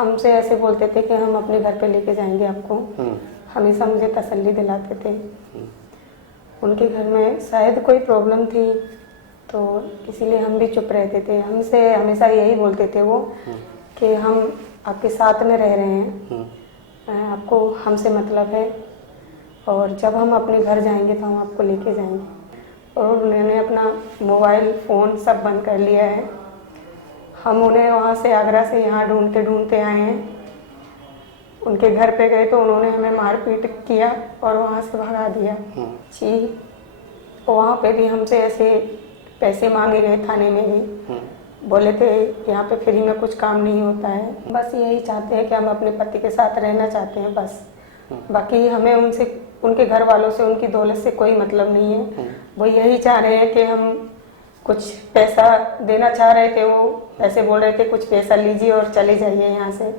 हमसे ऐसे बोलते थे कि हम अपने घर पे लेके जाएंगे आपको। हमेशा मुझे तसल्ली दिलाते थे। उनके घर में शायद कोई प्रॉब्लम थी, तो इसीलिए हम भी चुप रहते थे। हमसे हमेशा यही बोलते थे वो कि हम आपके साथ में रह रहे हैं, आपको हमसे मतलब है, और जब हम अपने घर जाएंगे तो हम आपको लेके जाएंगे। और उन्होंने अपना मोबाइल फ़ोन सब बंद कर लिया है। हम उन्हें वहाँ से आगरा से यहाँ ढूंढते ढूंढते आए हैं। उनके घर पे गए तो उन्होंने हमें मारपीट किया और वहाँ से भगा दिया। जी, वहाँ पे भी हमसे ऐसे पैसे मांगे गए, थाने में भी बोले थे यहाँ पे फ्री में कुछ काम नहीं होता है। बस यही चाहते हैं कि हम अपने पति के साथ रहना चाहते हैं बस। बाकी हमें उनसे, उनके घर वालों से, उनकी दौलत से कोई मतलब नहीं है। वो यही चाह रहे हैं कि हम कुछ पैसा देना चाह रहे थे, वो ऐसे बोल रहे थे कुछ पैसा लीजिए और चले जाइए यहाँ से।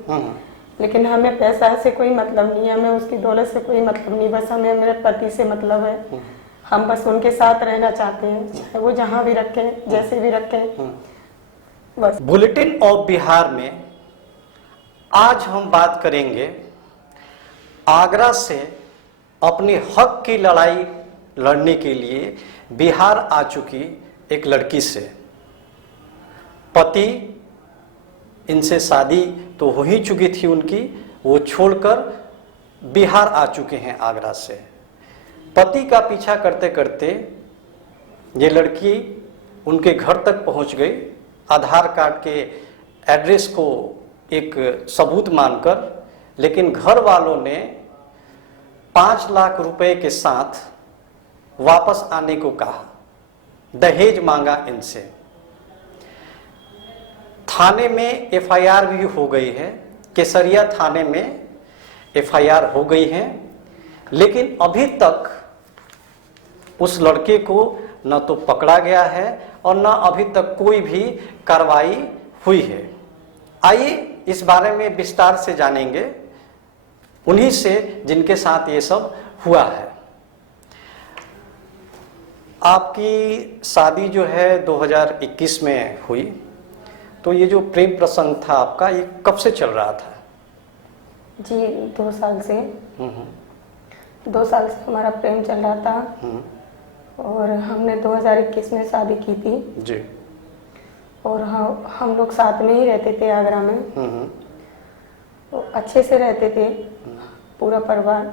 लेकिन हमें पैसा से कोई मतलब नहीं है, हमें उसकी दौलत से कोई मतलब नहीं, बस हमें मेरे पति से मतलब है। हम बस उनके साथ रहना चाहते हैं, चाहे वो जहाँ भी रखें, जैसे भी रखें बस। बुलेटिन ऑफ बिहार में आज हम बात करेंगे आगरा से अपने हक की लड़ाई लड़ने के लिए बिहार आ चुकी एक लड़की से। पति, इनसे शादी तो हो ही चुकी थी उनकी, वो छोड़कर बिहार आ चुके हैं आगरा से। पति का पीछा करते करते ये लड़की उनके घर तक पहुंच गई, आधार कार्ड के एड्रेस को एक सबूत मानकर। लेकिन घर वालों ने 5 लाख रुपए के साथ वापस आने को कहा, दहेज मांगा इनसे। थाने में एफआईआर भी हो गई है, केसरिया थाने में एफआईआर हो गई है। लेकिन अभी तक उस लड़के को न तो पकड़ा गया है और न अभी तक कोई भी कार्रवाई हुई है। आइए इस बारे में विस्तार से जानेंगे उन्हीं से जिनके साथ ये सब हुआ है। आपकी शादी जो है 2021 में हुई, तो ये जो प्रेम प्रसंग था आपका, ये कब से चल रहा था? जी 2 साल से 2 साल से हमारा प्रेम चल रहा था। और हमने 2021 में शादी की थी जी। और हम लोग साथ में ही रहते थे आगरा में। तो अच्छे से रहते थे पूरा परिवार।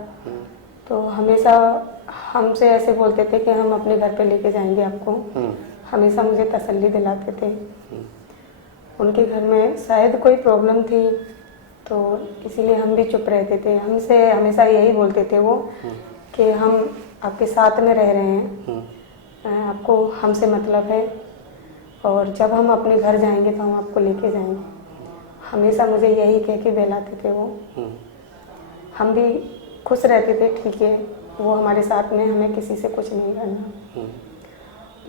तो हमेशा हमसे ऐसे बोलते थे कि हम अपने घर पे लेके जाएंगे आपको। हमेशा मुझे तसल्ली दिलाते थे। उनके घर में शायद कोई प्रॉब्लम थी, तो इसीलिए हम भी चुप रहते थे। हमसे हमेशा यही बोलते थे वो कि हम आपके साथ में रह रहे हैं, आपको हमसे मतलब है, और जब हम अपने घर जाएंगे तो हम आपको लेके जाएंगे। हमेशा मुझे यही कह के बहलाते थे वो। हम भी खुश रहते थे, ठीक है वो हमारे साथ में, हमें किसी से कुछ नहीं करना।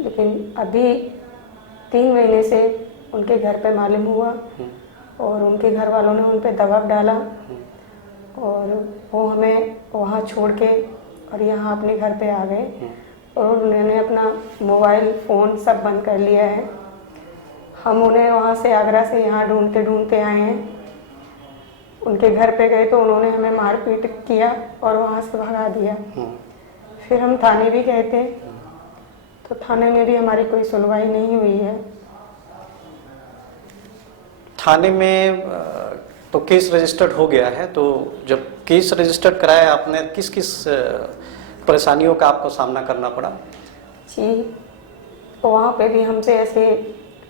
लेकिन अभी 3 महीने से उनके घर पे मालूम हुआ और उनके घर वालों ने उन पे दबाव डाला और वो हमें वहाँ छोड़ के और यहाँ अपने घर पे आ गए। और उन्होंने अपना मोबाइल फ़ोन सब बंद कर लिया है। हम उन्हें वहाँ से आगरा से यहाँ ढूंढते ढूंढते आए हैं। उनके घर पे गए तो उन्होंने हमें मारपीट किया और वहाँ से भगा दिया। फिर हम थाने भी गए थे, तो थाने में भी हमारी कोई सुनवाई नहीं हुई है। थाने में तो केस रजिस्टर्ड हो गया है, तो जब केस रजिस्टर्ड कराया आपने, किस किस परेशानियों का आपको सामना करना पड़ा? जी, तो वहाँ पे भी हमसे ऐसे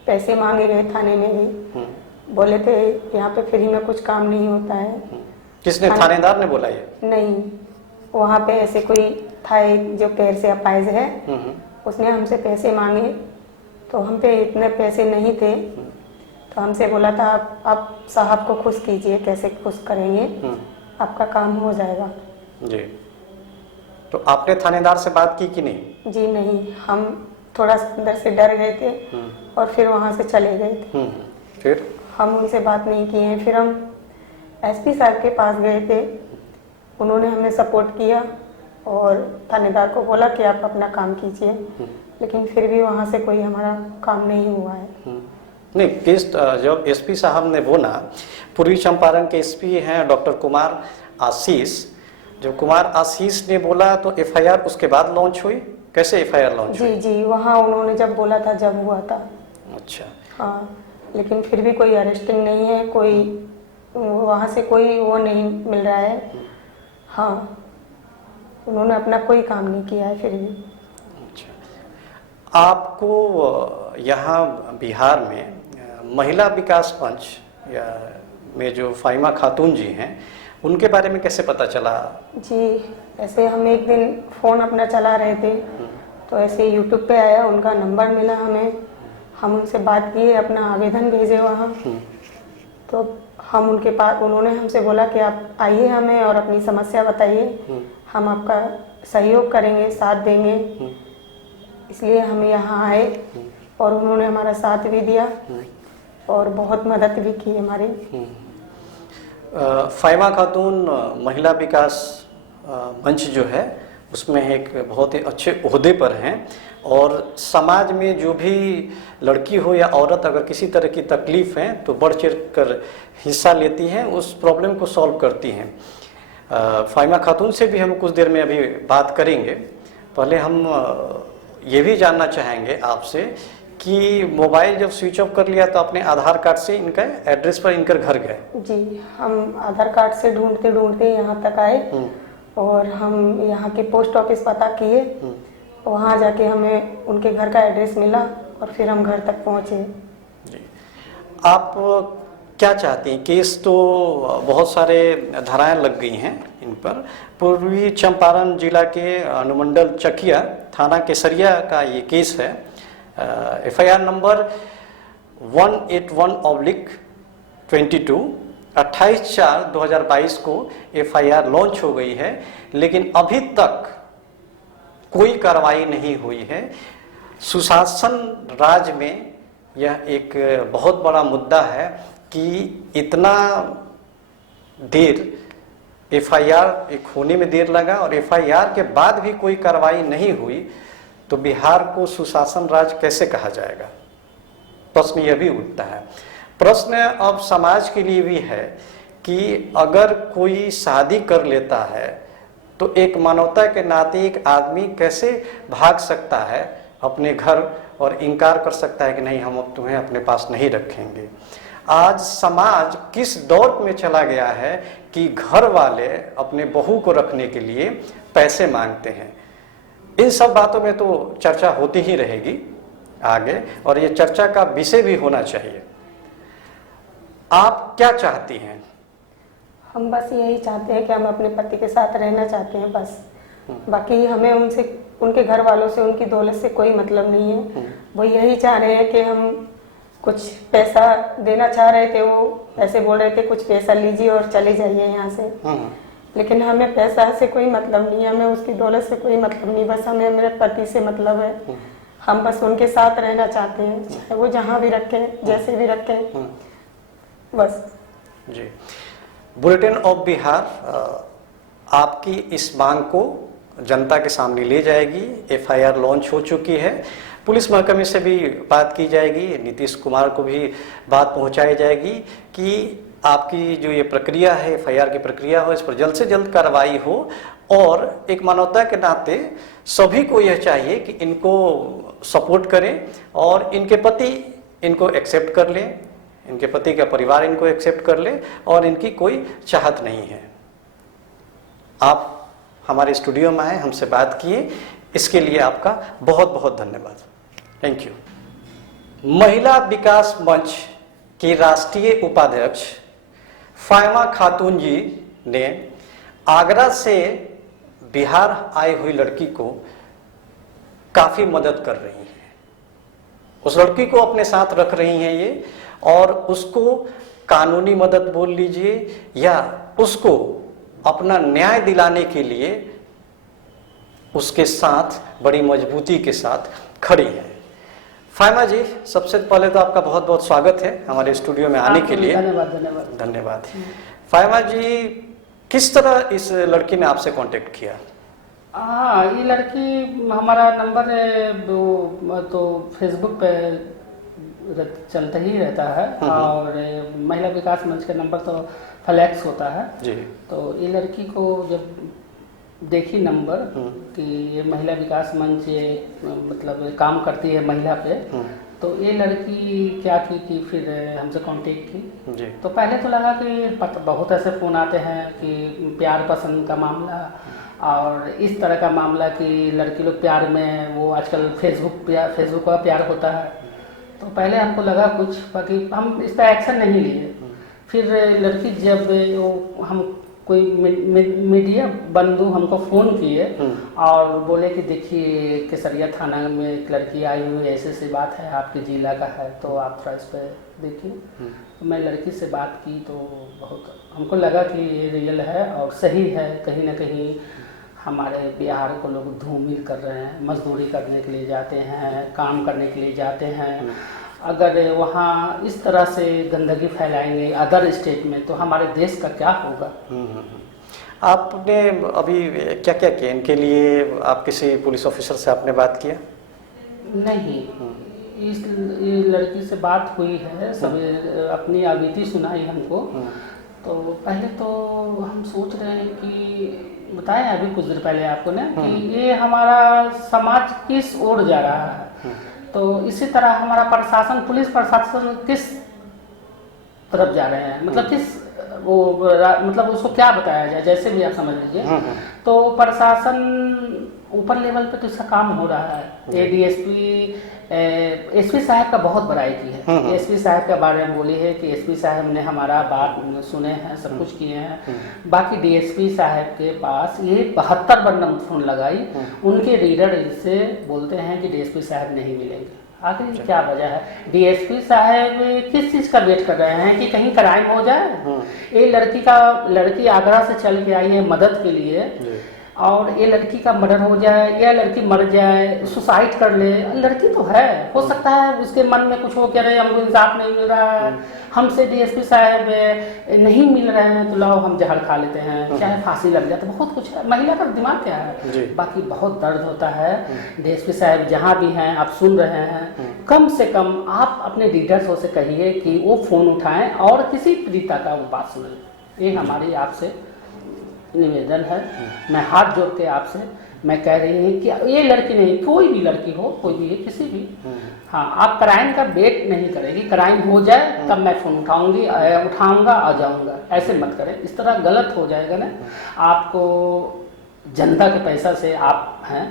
पैसे मांगे गए, थाने में भी बोले थे यहाँ पे फ्री में कुछ काम नहीं होता है। किसने? थानेदार ने बोला ये? नहीं, वहाँ पे ऐसे कोई था एक जो पैर से अपाहिज है, उसने हमसे पैसे मांगे। तो हम पे इतने पैसे नहीं थे, तो हमसे बोला था आप साहब को खुश कीजिए, कैसे खुश करेंगे, आपका काम हो जाएगा। जी, तो आपने थानेदार से बात की कि नहीं? जी नहीं, हम थोड़ा अंदर से डर गए थे और फिर वहाँ से चले गए थे। फिर हम उनसे बात नहीं की है। फिर हम एसपी साहब के पास गए थे, उन्होंने हमें सपोर्ट किया और थानेदार को बोला कि आप अपना काम कीजिए। लेकिन फिर भी वहाँ से कोई हमारा काम नहीं हुआ है। नहीं, केस जब एसपी साहब ने बोला, पूर्वी चंपारण के एसपी हैं डॉक्टर कुमार आशीष, जब कुमार आशीष ने बोला तो एफआईआर उसके बाद लॉन्च हुई? कैसे एफआईआर लॉन्च हुई? जी, वहाँ उन्होंने जब बोला था, जब हुआ था। अच्छा। हाँ, लेकिन फिर भी कोई अरेस्टिंग नहीं है, कोई वहाँ से कोई वो नहीं मिल रहा है। हाँ, उन्होंने अपना कोई काम नहीं किया है फिर भी। अच्छा, आपको यहाँ बिहार में महिला विकास मंच में जो फाइमा खातून जी हैं, उनके बारे में कैसे पता चला? जी, ऐसे हम एक दिन फ़ोन अपना चला रहे थे, तो ऐसे यूट्यूब पे आया, उनका नंबर मिला हमें, हम उनसे बात किए, अपना आवेदन भेजे वहाँ। तो हम उनके पास, उन्होंने हमसे बोला कि आप आइए हमें और अपनी समस्या बताइए, हम आपका सहयोग करेंगे, साथ देंगे। इसलिए हम यहाँ आए और उन्होंने हमारा साथ भी दिया और बहुत मदद भी की हमारी। फाइमा खातून महिला विकास मंच जो है, उसमें एक बहुत ही अच्छे ओहदे पर हैं और समाज में जो भी लड़की हो या औरत अगर किसी तरह की तकलीफ़ है तो बढ़ चढ़ कर हिस्सा लेती हैं, उस प्रॉब्लम को सॉल्व करती हैं। फाइमा खातून से भी हम कुछ देर में अभी बात करेंगे। पहले हम ये भी जानना चाहेंगे आपसे कि मोबाइल जब स्विच ऑफ कर लिया तो अपने आधार कार्ड से इनका एड्रेस पर इनकर घर गए? जी, हम आधार कार्ड से ढूंढते ढूंढते यहाँ तक आए और हम यहाँ के पोस्ट ऑफिस पता किए, वहाँ जाके हमें उनके घर का एड्रेस मिला और फिर हम घर तक पहुँचे। जी, आप क्या चाहती हैं? केस तो बहुत सारे धाराएं लग गई हैं इन पर। पूर्वी चंपारण जिला के अनुमंडल चकिया थाना केसरिया का ये केस है। एफआईआर नंबर 181/22 28/4/2022 को एफआईआर लॉन्च हो गई है, लेकिन अभी तक कोई कार्रवाई नहीं हुई है। सुशासन राज में यह एक बहुत बड़ा मुद्दा है कि इतना देर एफआईआर एक होने में देर लगा और एफआईआर के बाद भी कोई कार्रवाई नहीं हुई, तो बिहार को सुशासन राज कैसे कहा जाएगा? प्रश्न यह भी उठता है। प्रश्न अब समाज के लिए भी है कि अगर कोई शादी कर लेता है तो एक मानवता के नाते एक आदमी कैसे भाग सकता है अपने घर और इनकार कर सकता है कि नहीं, हम अब तुम्हें अपने पास नहीं रखेंगे। आज समाज किस दौर में चला गया है कि घर वाले अपने बहू को रखने के लिए पैसे मांगते हैं। इन सब बातों में तो चर्चा होती ही रहेगी आगे, और ये चर्चा का विषय भी होना चाहिए। आप क्या चाहती हैं? हम बस यही चाहते हैं कि हम अपने पति के साथ रहना चाहते हैं, बस। बाकी हमें उनसे, उनके घर वालों से, उनकी दौलत से कोई मतलब नहीं है। वो यही चाह रहे हैं कि हम कुछ पैसा देना चाह रहे थे, वो ऐसे बोल रहे थे कुछ पैसा लीजिए और चले जाइए यहाँ से। लेकिन हमें पैसा से कोई मतलब नहीं है, हमें उसकी दौलत से कोई मतलब नहीं, बस हमें मेरे पति से मतलब है। हम बस उनके साथ रहना चाहते हैं, चाहे वो जहाँ भी रखें, जैसे भी रखें, बस। जी, बुलेटिन ऑफ बिहार आपकी इस मांग को जनता के सामने ले जाएगी। एफआईआर लॉन्च हो चुकी है, पुलिस महकमे से भी बात की जाएगी, नीतीश कुमार को भी बात पहुंचाई जाएगी कि आपकी जो ये प्रक्रिया है, एफआईआर की प्रक्रिया हो, इस पर जल्द से जल्द कार्रवाई हो। और एक मानवता के नाते सभी को यह चाहिए कि इनको सपोर्ट करें और इनके पति इनको एक्सेप्ट कर लें, इनके पति का परिवार इनको एक्सेप्ट कर ले और इनकी कोई चाहत नहीं है। आप हमारे स्टूडियो में आए, हमसे बात किए, इसके लिए आपका बहुत बहुत धन्यवाद। Thank you. महिला विकास मंच की राष्ट्रीय उपाध्यक्ष फाइमा खातून जी ने आगरा से बिहार आई हुई लड़की को काफी मदद कर रही हैं। उस लड़की को अपने साथ रख रही हैं ये, और उसको कानूनी मदद बोल लीजिए या उसको अपना न्याय दिलाने के लिए उसके साथ बड़ी मजबूती के साथ खड़ी है। फाइमा जी, सबसे पहले तो आपका बहुत बहुत स्वागत है हमारे स्टूडियो में आने के लिए। धन्यवाद। धन्यवाद। फाइमा जी, किस तरह इस लड़की ने आपसे कांटेक्ट किया? हाँ, ये लड़की, हमारा नंबर है वो तो फेसबुक पे चलता ही रहता है। और महिला विकास मंच का नंबर तो फ्लैक्स होता है जी। तो ये लड़की को जब देखी नंबर कि ये महिला विकास मंच मतलब काम करती है महिला पे, तो ये लड़की क्या की कि फिर हमसे कांटेक्ट की जी। तो पहले तो लगा कि बहुत ऐसे फ़ोन आते हैं कि प्यार पसंद का मामला और इस तरह का मामला कि लड़की लोग प्यार में, वो आजकल फेसबुक का प्यार होता है। तो पहले हमको लगा कुछ, बाकी हम इस पर एक्शन नहीं लिए। फिर लड़की जब हम कोई मीडिया बंधु हमको फ़ोन किए और बोले कि देखिए केसरिया थाना में एक लड़की आई हुई, ऐसे बात है, आपके जिला का है, तो आप थोड़ा इस पर देखिए। तो मैं लड़की से बात की तो बहुत हमको लगा कि ये रियल है और सही है। कहीं ना कहीं हमारे बिहार को लोग धूमिल कर रहे हैं, मजदूरी करने के लिए जाते हैं, काम करने के लिए जाते हैं। अगर वहाँ इस तरह से गंदगी फैलाएंगे अदर स्टेट में तो हमारे देश का क्या होगा। आपने अभी क्या क्या किया इनके लिए? आप किसी पुलिस ऑफिसर से आपने बात किया? नहीं, इस लड़की से बात हुई है, सब अपनी आबिती सुनाई हमको। तो पहले तो हम सोच रहे हैं कि बताया अभी कुछ देर पहले आपको ना कि ये हमारा समाज किस ओर जा रहा है। तो इसी तरह हमारा प्रशासन, पुलिस प्रशासन किस तरफ जा रहे हैं, मतलब किस मतलब उसको क्या बताया जाए, जैसे भी आप समझ लीजिए। तो प्रशासन ऊपर लेवल पे तो इसका काम हो रहा है। एसपी साहब का बहुत बड़ाई की है। एसपी साहब के बारे में बोली है कि एसपी साहब ने हमारा बात सुने हैं, सब कुछ किए हैं। बाकी डीएसपी साहब के पास ये 72 बार फोन लगाई, उनके रीडर इनसे बोलते हैं कि डीएसपी साहब नहीं मिलेंगे। आखिर क्या वजह है? डीएसपी साहब किस चीज़ का वेट कर रहे हैं कि कहीं क्राइम हो जाए? ये लड़की आगरा से चल के आई है मदद के लिए और ये लड़की का मर्डर हो जाए या लड़की मर जाए, सुसाइड कर ले, लड़की तो है, हो सकता है उसके मन में कुछ हो क्या रहे, हमको इंसाफ नहीं मिल रहा है, हमसे डीएसपी साहब नहीं मिल रहे हैं, तो लाओ हम जहर खा लेते हैं, चाहे फांसी लग जाए। तो बहुत कुछ है, महिला का दिमाग क्या है। बाकी बहुत दर्द होता है। डीएसपी साहब जहाँ भी हैं, आप सुन रहे हैं, कम से कम आप अपने लीडर्स से कहिए कि वो फ़ोन उठाएं और किसी पीड़िता का वो बात सुनें। ये हमारी आपसे निवेदन है। मैं हाथ जोड़ के आपसे मैं कह रही हूँ कि ये लड़की नहीं, कोई भी लड़की हो, कोई भी किसी भी, हाँ, आप क्राइम का वेट नहीं करेगी। क्राइम हो जाए तब मैं फ़ोन उठाऊंगा आ जाऊंगा, ऐसे मत करें। इस तरह गलत हो जाएगा ना। आपको जनता के पैसा से आप हैं,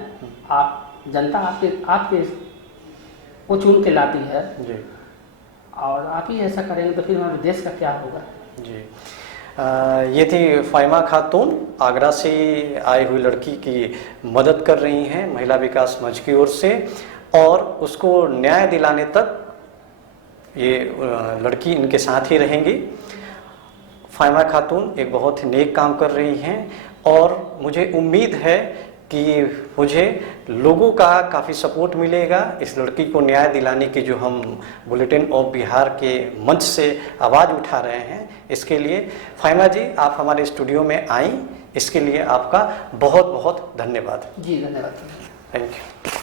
आप जनता आपके वो चुन के लाती है जी। और आप ही ऐसा करेंगे तो फिर हमारे देश का क्या होगा जी। ये थी फ़ाहिमा खातून, आगरा से आई हुई लड़की की मदद कर रही हैं महिला विकास मंच की ओर से, और उसको न्याय दिलाने तक ये लड़की इनके साथ ही रहेंगी। फ़ाहिमा खातून एक बहुत ही नेक काम कर रही हैं और मुझे उम्मीद है कि मुझे लोगों का काफ़ी सपोर्ट मिलेगा इस लड़की को न्याय दिलाने की, जो हम बुलेटिन ऑफ बिहार के मंच से आवाज़ उठा रहे हैं। इसके लिए फ़ाहिमा जी, आप हमारे स्टूडियो में आईं, इसके लिए आपका बहुत बहुत धन्यवाद। जी धन्यवाद। Thank you.